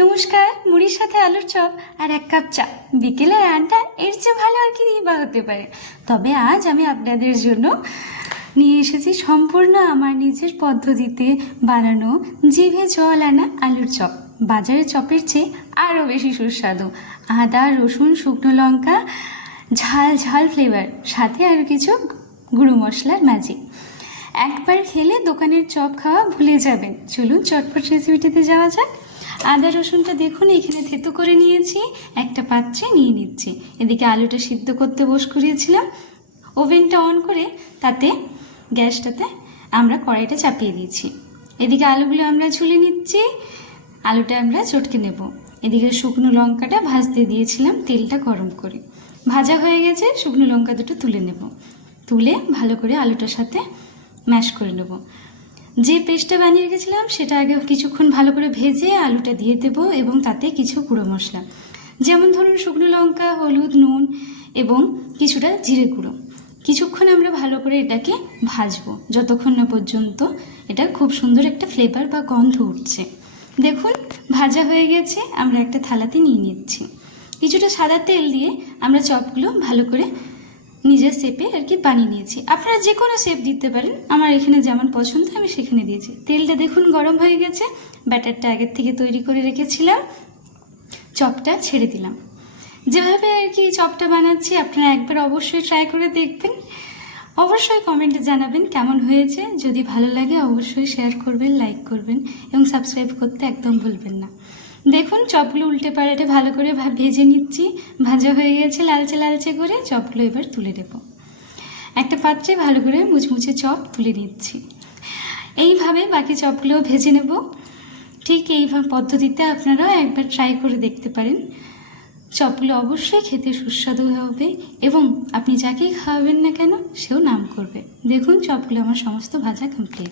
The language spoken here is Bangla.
নমস্কার। মুড়ির সাথে আলুর চপ আর এক কাপ চা, বিকেলের আড্ডা, এর চেয়ে ভালো আর কি বা হতে পারে। তবে আজ আমি আপনাদের জন্য নিয়ে এসেছি সম্পূর্ণ আমার নিজের পদ্ধতিতে বানানো জিভে জল আনা আলুর চপ। বাজারের চপের চেয়ে আরও বেশি সুস্বাদু। আদা, রসুন, শুকনো লঙ্কা, ঝাল ঝাল ফ্লেভার, সাথে আরও কিছু গুঁড়ো মশলার ম্যাজিক। একবার খেলে দোকানের চপ খাওয়া ভুলে যাবেন। চলুন চটপট রেসিপিটিতে যাওয়া যাক। আদা রসুনটা দেখুন এখানে থেতো করে নিয়েছি, একটা পাত্রে নিয়ে নিচ্ছি। এদিকে আলুটা সিদ্ধ করতে করিয়েছিলাম। ওভেনটা অন করে তাতে গ্যাসটাতে আমরা কড়াইটা চাপিয়ে দিয়েছি। এদিকে আলুগুলো আমরা ঝুলে নিচ্ছি, আলুটা আমরা চটকে নেব। এদিকে শুকনো লঙ্কাটা ভাজতে দিয়েছিলাম তেলটা গরম করে। ভাজা হয়ে গেছে, শুকনো লঙ্কা দুটো তুলে নেব। তুলে ভালো করে আলুটার সাথে ম্যাশ করে নেব। যে পেস্টটা বানিয়ে রেখেছিলাম সেটা আগে কিছুক্ষণ ভালো করে ভেজে আলুটা দিয়ে দেবো এবং তাতে কিছু গুঁড়ো মশলা, যেমন ধরুন শুকনো লঙ্কা, হলুদ, নুন এবং কিছুটা জিরে গুঁড়ো। কিছুক্ষণ আমরা ভালো করে এটাকে ভাজবো যতক্ষণ না পর্যন্ত এটা খুব সুন্দর একটা ফ্লেভার বা গন্ধ উঠছে। দেখুন ভাজা হয়ে গেছে, আমরা একটা থালাতে নিয়ে নিচ্ছি। কিছুটা সাদা তেল দিয়ে আমরা চপগুলো ভালো করে নিজের শেপে আর কি বানিয়ে নিয়েছি। আপনারা যে কোনো শেপ দিতে পারেন, আমার এখানে যেমন পছন্দ আমি সেখানে দিয়েছি। তেলটা দেখুন গরম হয়ে গেছে, ব্যাটারটা আগের থেকে তৈরি করে রেখেছিলাম, চপটা ছেড়ে দিলাম। যেভাবে আর কি চপটা বানাচ্ছি আপনারা একবার অবশ্যই ট্রাই করে দেখবেন। অবশ্যই কমেন্টে জানাবেন কেমন হয়েছে। যদি ভালো লাগে অবশ্যই শেয়ার করবেন, লাইক করবেন এবং সাবস্ক্রাইব করতে একদম ভুলবেন না। দেখুন চপগুলো উল্টে পাল্টে ভালো করে ভেজে নিচ্ছি। ভাজা হয়ে গেছে লালচে লালচে করে, চপগুলো এবার তুলে দেব। একটা পাত্রে ভালো করে মুচমুচে চপ তুলে নিচ্ছি। এইভাবে বাকি চপগুলোও ভেজে নেব। ঠিক এই পদ্ধতিতে আপনারাও একবার ট্রাই করে দেখতে পারেন। চপগুলো অবশ্যই খেতে সুস্বাদু হবে এবং আপনি যাকেই খাওয়াবেন না কেন সেও নাম করবে। দেখুন চপগুলো আমার সমস্ত ভাজা কমপ্লিট।